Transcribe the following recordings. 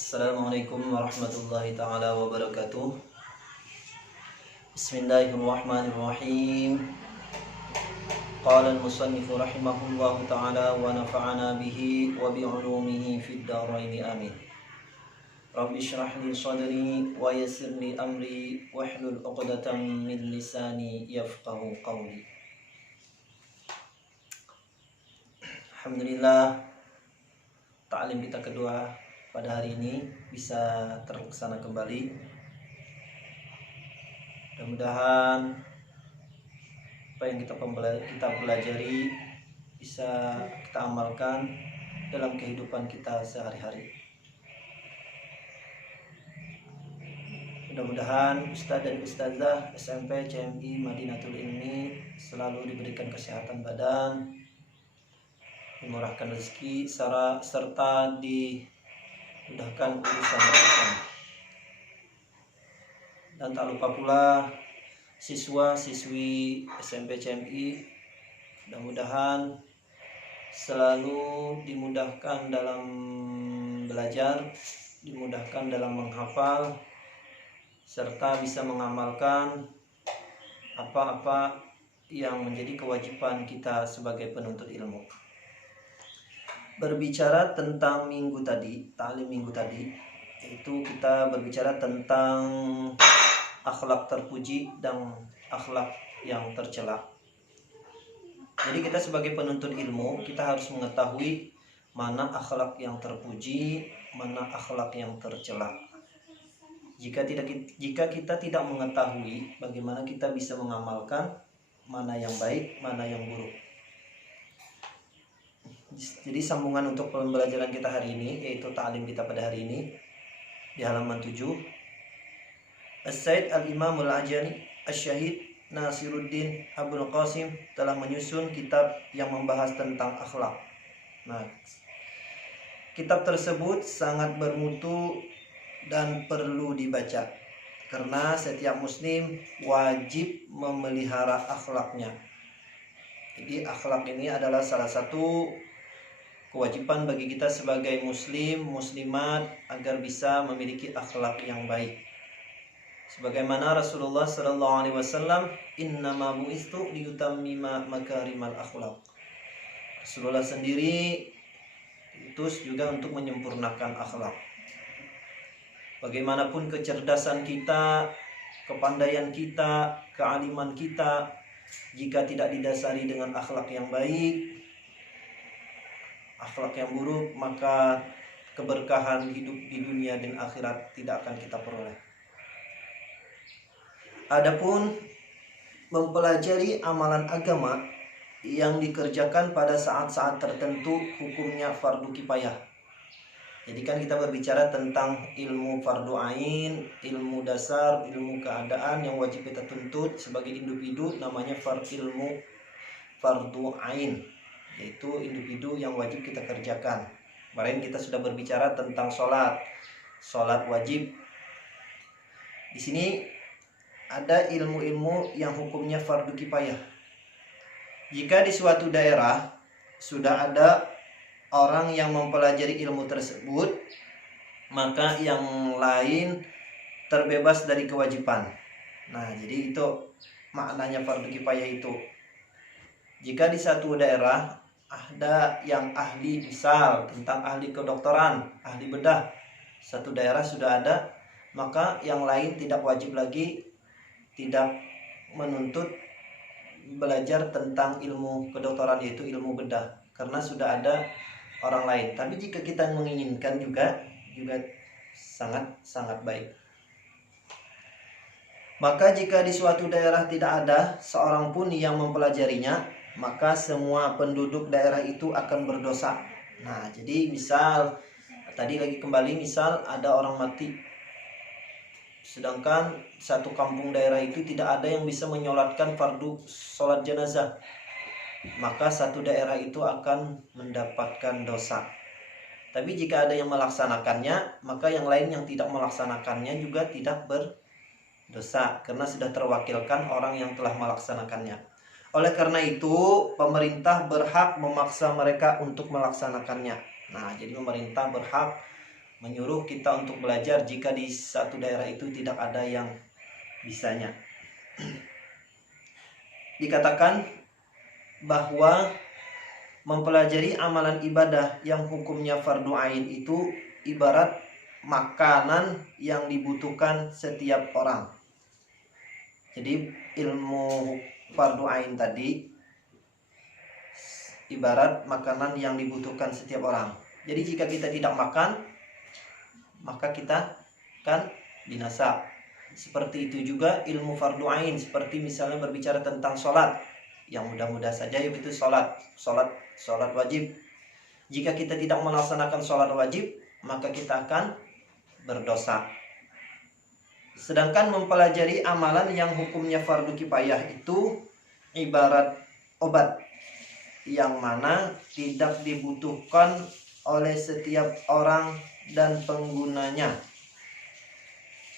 Assalamualaikum warahmatullahi ta'ala wabarakatuh. Bismillahirrahmanirrahim. Qala al-musannifu rahimahullahu ta'ala wa nafa'ana bihi wa bi'ulumihi fid dharain amin. Rabbi shrah li sadri wa yassir li amri wahlul 'uqdatam min lisani yafqahu qawli. Alhamdulillah, ta'lim kita kedua pada hari ini bisa terlaksana kembali. Mudah-mudahan apa yang kita pelajari bisa kita amalkan dalam kehidupan kita sehari-hari. Mudah-mudahan Ustadz dan Ustadzah SMP CMI Madinatul Ilmi selalu diberikan kesehatan badan, dimurahkan rezeki, serta dimudahkan urusan. Dan tak lupa pula siswa-siswi SMP CMI, mudah-mudahan selalu dimudahkan dalam belajar, dimudahkan dalam menghafal, serta bisa mengamalkan apa-apa yang menjadi kewajiban kita sebagai penuntut ilmu. Berbicara tentang minggu tadi, ta'lim minggu tadi, yaitu kita berbicara tentang akhlak terpuji dan akhlak yang tercela. Jadi kita sebagai penuntut ilmu, kita harus mengetahui mana akhlak yang terpuji, mana akhlak yang tercela. Jika kita tidak mengetahui, bagaimana kita bisa mengamalkan mana yang baik, mana yang buruk. Jadi sambungan untuk pembelajaran kita hari ini, yaitu ta'lim kita pada hari ini, di halaman 7. As-Said Al-Imam Al-Ajani Asy-Syahid Nasiruddin Abdul Qasim telah menyusun kitab yang membahas tentang akhlak. Nah, kitab tersebut sangat bermutu dan perlu dibaca, karena setiap muslim wajib memelihara akhlaknya. Jadi akhlak ini adalah salah satu kewajiban bagi kita sebagai muslim, muslimat, agar bisa memiliki akhlak yang baik. Sebagaimana Rasulullah sallallahu alaihi wasallam, "Innama bu'istu liyutammima makarimal akhlak." Rasulullah sendiri diutus juga untuk menyempurnakan akhlak. Bagaimanapun kecerdasan kita, kepandaian kita, kealiman kita, jika tidak didasari dengan akhlak yang baik, akhlak yang buruk, maka keberkahan hidup di dunia dan akhirat tidak akan kita peroleh. Adapun mempelajari amalan agama yang dikerjakan pada saat-saat tertentu, hukumnya fardu kifayah. Jadi kan kita berbicara tentang ilmu fardu ain, ilmu dasar, ilmu keadaan yang wajib kita tuntut sebagai individu, namanya ilmu fardu ain, yaitu individu yang wajib kita kerjakan. Kemarin kita sudah berbicara tentang sholat wajib. Di sini ada ilmu-ilmu yang hukumnya fardu kifayah. Jika di suatu daerah sudah ada orang yang mempelajari ilmu tersebut, maka yang lain terbebas dari kewajiban. Nah, jadi itu maknanya fardu kifayah itu. Jika di satu daerah ada yang ahli, misal tentang ahli kedokteran, ahli bedah, satu daerah sudah ada, maka yang lain tidak wajib lagi, tidak menuntut belajar tentang ilmu kedokteran, yaitu ilmu bedah, karena sudah ada orang lain. Tapi jika kita menginginkan juga sangat baik. Maka jika di suatu daerah tidak ada seorang pun yang mempelajarinya, maka semua penduduk daerah itu akan berdosa. Nah, jadi misal misal ada orang mati, sedangkan satu kampung daerah itu tidak ada yang bisa menyolatkan fardu sholat jenazah, maka satu daerah itu akan mendapatkan dosa. Tapi jika ada yang melaksanakannya, maka yang lain yang tidak melaksanakannya juga tidak berdosa, karena sudah terwakilkan orang yang telah melaksanakannya. Oleh karena itu, pemerintah berhak memaksa mereka untuk melaksanakannya. Nah, jadi pemerintah berhak menyuruh kita untuk belajar jika di satu daerah itu tidak ada yang bisanya. Dikatakan bahwa mempelajari amalan ibadah yang hukumnya fardu ain itu ibarat makanan yang dibutuhkan setiap orang. Jadi ilmu fardu ain tadi ibarat makanan yang dibutuhkan setiap orang. Jadi jika kita tidak makan, maka kita akan binasa. Seperti itu juga ilmu fardu ain, seperti misalnya berbicara tentang sholat, yang mudah-mudah saja yaitu sholat wajib. Jika kita tidak melaksanakan sholat wajib, maka kita akan berdosa. Sedangkan mempelajari amalan yang hukumnya fardu kifayah itu ibarat obat yang mana tidak dibutuhkan oleh setiap orang dan penggunanya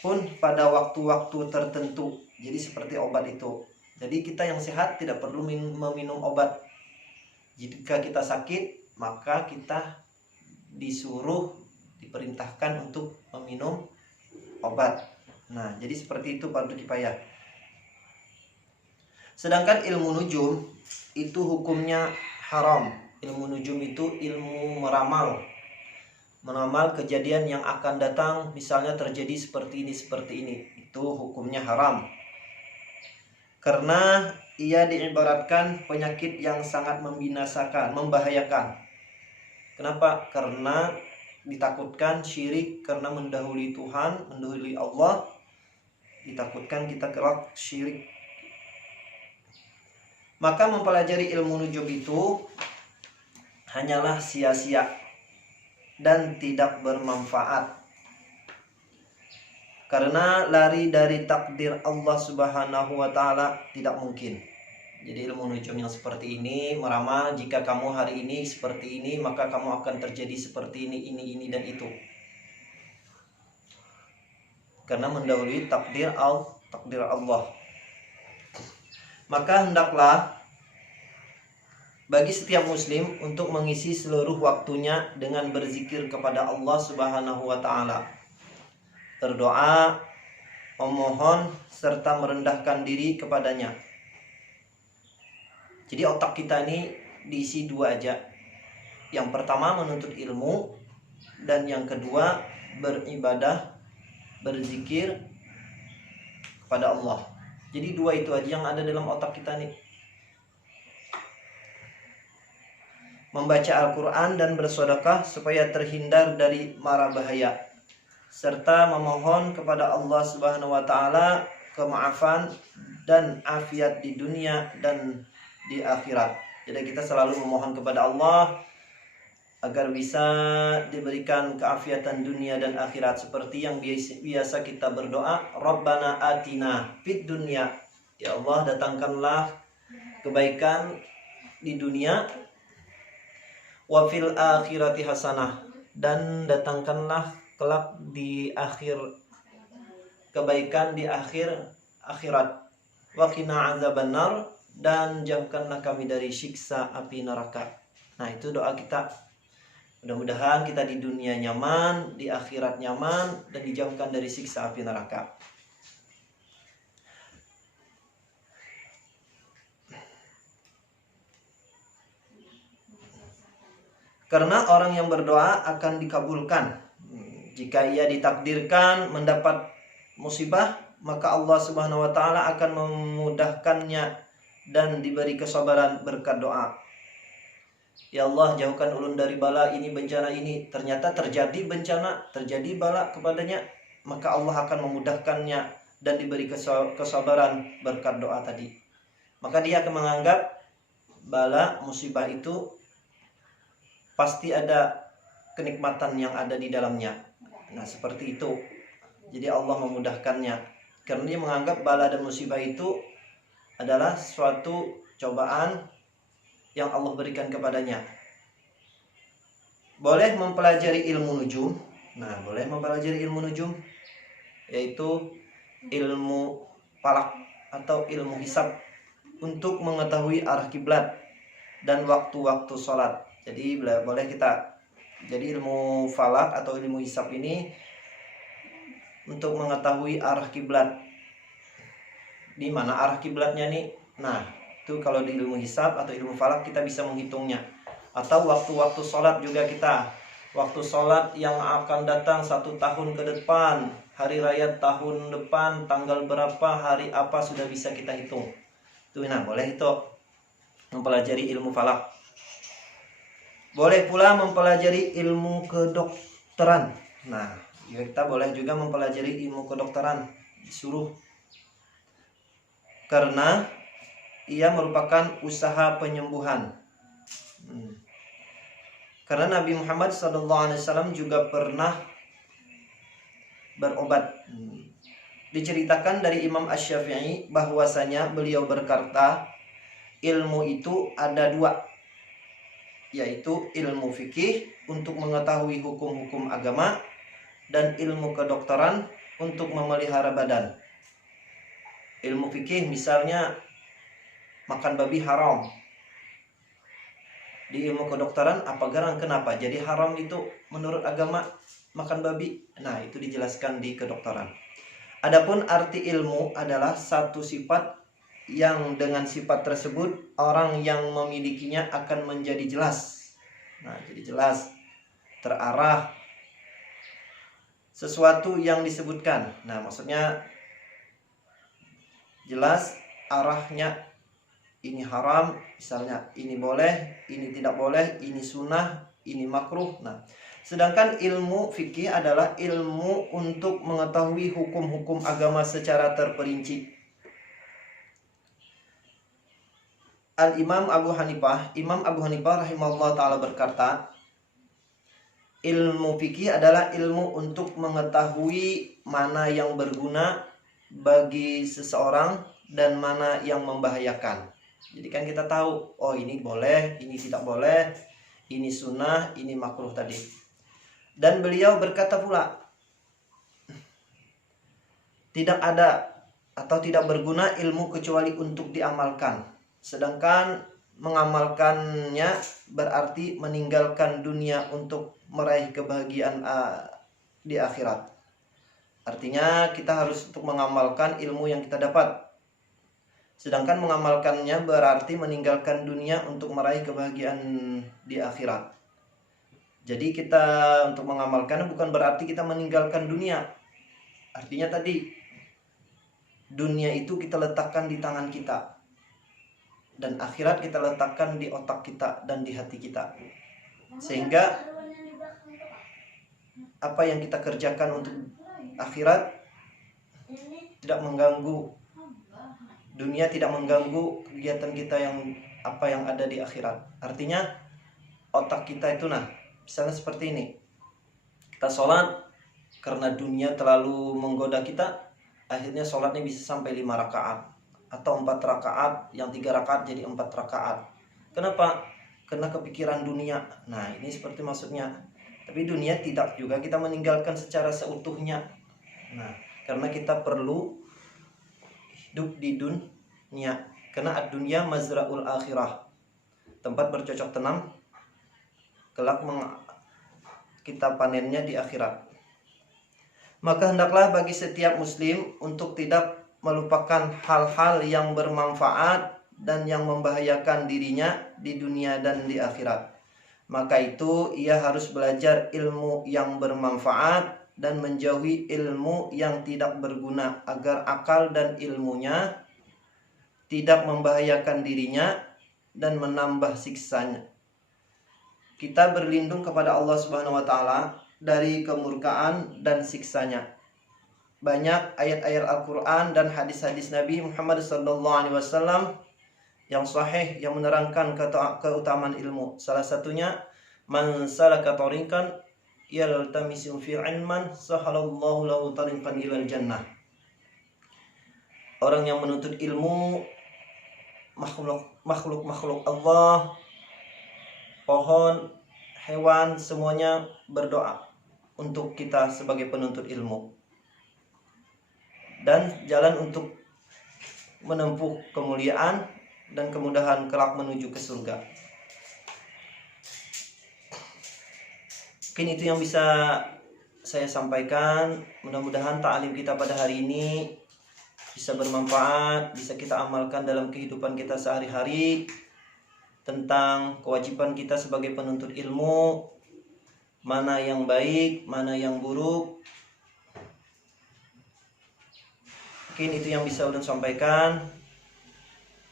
pun pada waktu-waktu tertentu. Jadi seperti obat itu. Jadi kita yang sehat tidak perlu meminum obat. Jika kita sakit, maka kita diperintahkan untuk meminum obat. Nah, jadi seperti itu fardu kifayah. Sedangkan ilmu nujum itu hukumnya haram. Ilmu nujum itu ilmu meramal kejadian yang akan datang, misalnya terjadi seperti ini, itu hukumnya haram. Karena ia diibaratkan penyakit yang sangat membinasakan, membahayakan. Kenapa? Karena ditakutkan syirik, karena mendahului Tuhan, mendahului Allah, ditakutkan kita kelak syirik. Maka mempelajari ilmu nujum itu hanyalah sia-sia dan tidak bermanfaat, karena lari dari takdir Allah Subhanahu wa Ta'ala tidak mungkin. Jadi ilmu nujum yang seperti ini meramal, jika kamu hari ini seperti ini, maka kamu akan terjadi seperti ini dan itu, karena mendahului takdir Allah. Maka hendaklah bagi setiap muslim untuk mengisi seluruh waktunya dengan berzikir kepada Allah Subhanahu wa Ta'ala, berdoa, memohon, serta merendahkan diri kepadanya. Jadi otak kita ini diisi dua aja. Yang pertama menuntut ilmu, dan yang kedua beribadah, berzikir kepada Allah. Jadi dua itu aja yang ada dalam otak kita nih. Membaca Al-Quran dan bersedekah supaya terhindar dari mara bahaya, serta memohon kepada Allah Subhanahu wa Ta'ala kemaafan dan afiat di dunia dan di akhirat. Jadi kita selalu memohon kepada Allah agar bisa diberikan keafiatan dunia dan akhirat, seperti yang biasa kita berdoa, Rabbana atina fid dunya, ya Allah datangkanlah kebaikan di dunia, wa fil akhirati hasanah, dan datangkanlah kelak di akhir kebaikan di akhirat, wa qina azabannar, dan jauhkanlah kami dari siksa api neraka. Nah, itu doa kita. Mudah-mudahan kita di dunia nyaman, di akhirat nyaman, dan dijauhkan dari siksa api neraka. Karena orang yang berdoa akan dikabulkan. Jika ia ditakdirkan mendapat musibah, maka Allah Subhanahu wa Ta'ala akan memudahkannya dan diberi kesabaran berkat doa. Ya Allah, jauhkan ulun dari bala ini, bencana ini. Ternyata terjadi bencana, terjadi bala kepadanya, maka Allah akan memudahkannya dan diberi kesabaran berkat doa tadi. Maka dia akan menganggap bala musibah itu pasti ada kenikmatan yang ada di dalamnya. Nah, seperti itu. Jadi Allah memudahkannya, karena dia menganggap bala dan musibah itu adalah suatu cobaan yang Allah berikan kepadanya. Boleh mempelajari ilmu nujum. Nah, boleh mempelajari ilmu nujum, yaitu ilmu falak atau ilmu hisab, untuk mengetahui arah kiblat dan waktu-waktu sholat. Jadi boleh kita Jadi ilmu falak atau ilmu hisab ini untuk mengetahui arah kiblat. Di mana arah kiblatnya nih? Nah, itu kalau di ilmu hisab atau ilmu falak kita bisa menghitungnya. Atau waktu-waktu sholat juga kita. Waktu sholat yang akan datang 1 tahun ke depan, hari raya tahun depan, tanggal berapa, hari apa sudah bisa kita hitung. Itu nah, boleh itu mempelajari ilmu falak. Boleh pula mempelajari ilmu kedokteran. Nah, kita boleh juga mempelajari ilmu kedokteran, disuruh. Karena ia merupakan usaha penyembuhan. Karena Nabi Muhammad SAW juga pernah berobat. Diceritakan dari Imam Asy-Syafi'i bahwasanya beliau berkata, ilmu itu ada 2, yaitu ilmu fikih untuk mengetahui hukum-hukum agama dan ilmu kedokteran untuk memelihara badan. Ilmu fikih misalnya makan babi haram. Di ilmu kedokteran apa garang kenapa jadi haram itu menurut agama makan babi? Nah, itu dijelaskan di kedokteran. Adapun arti ilmu adalah satu sifat yang dengan sifat tersebut orang yang memilikinya akan menjadi jelas. Nah, jadi jelas, terarah, sesuatu yang disebutkan. Nah, maksudnya jelas arahnya, ini haram, misalnya ini boleh, ini tidak boleh, ini sunnah, ini makruh. Nah, sedangkan ilmu fikih adalah ilmu untuk mengetahui hukum-hukum agama secara terperinci. Imam Abu Hanifah rahimahullah ta'ala berkata, ilmu fikih adalah ilmu untuk mengetahui mana yang berguna bagi seseorang dan mana yang membahayakan. Jadi kan kita tahu, oh ini boleh, ini tidak boleh, ini sunnah, ini makruh tadi. Dan beliau berkata pula, tidak ada atau tidak berguna ilmu kecuali untuk diamalkan. Sedangkan mengamalkannya berarti meninggalkan dunia untuk meraih kebahagiaan di akhirat. Artinya kita harus untuk mengamalkan ilmu yang kita dapat. Sedangkan mengamalkannya berarti meninggalkan dunia untuk meraih kebahagiaan di akhirat. Jadi kita untuk mengamalkan bukan berarti kita meninggalkan dunia. Artinya tadi, dunia itu kita letakkan di tangan kita. Dan akhirat kita letakkan di otak kita dan di hati kita. Sehingga apa yang kita kerjakan untuk akhirat tidak mengganggu dunia, tidak mengganggu kegiatan kita yang apa yang ada di akhirat. Artinya otak kita itu misalnya seperti ini. Kita sholat karena dunia terlalu menggoda kita, akhirnya sholatnya bisa sampai 5 rakaat atau 4 rakaat, yang 3 rakaat jadi 4 rakaat. Kenapa? Karena kepikiran dunia. Nah, ini seperti maksudnya. Tapi dunia tidak juga kita meninggalkan secara seutuhnya. Nah, karena kita perlu hidup di dunia. Karena ad-dunya mazra'ul akhirah, tempat bercocok tanam kelak kita panennya di akhirat. Maka hendaklah bagi setiap muslim untuk tidak melupakan hal-hal yang bermanfaat dan yang membahayakan dirinya di dunia dan di akhirat. Maka itu ia harus belajar ilmu yang bermanfaat dan menjauhi ilmu yang tidak berguna agar akal dan ilmunya tidak membahayakan dirinya dan menambah siksanya. Kita berlindung kepada Allah Subhanahu wa taala dari kemurkaan dan siksanya. Banyak ayat-ayat Al-Quran dan hadis-hadis Nabi Muhammad SAW yang sahih yang menerangkan keutamaan ilmu. Salah satunya, man salaka tariqan yaltamisu fi ilman sahalallahu lahu tariqan ilal jannah. Orang yang menuntut ilmu, makhluk Allah, pohon, hewan, semuanya berdoa untuk kita sebagai penuntut ilmu. Dan jalan untuk menempuh kemuliaan dan kemudahan kelak menuju ke surga. Mungkin itu yang bisa saya sampaikan. Mudah-mudahan ta'lim kita pada hari ini bisa bermanfaat, bisa kita amalkan dalam kehidupan kita sehari-hari, tentang kewajiban kita sebagai penuntut ilmu, mana yang baik, mana yang buruk. Mungkin itu yang bisa ulun sampaikan.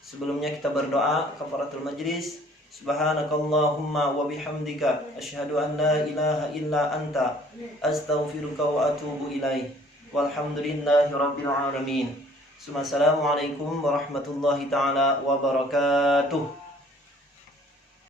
Sebelumnya kita berdoa kafaratul majlis. Subhanakallahumma wa bihamdika asyhadu an la ilaha illa anta astaghfiruka wa atubu ilaih. Walhamdulillahi rabbil alamin. Assalamualaikum warahmatullahi taala wabarakatuh.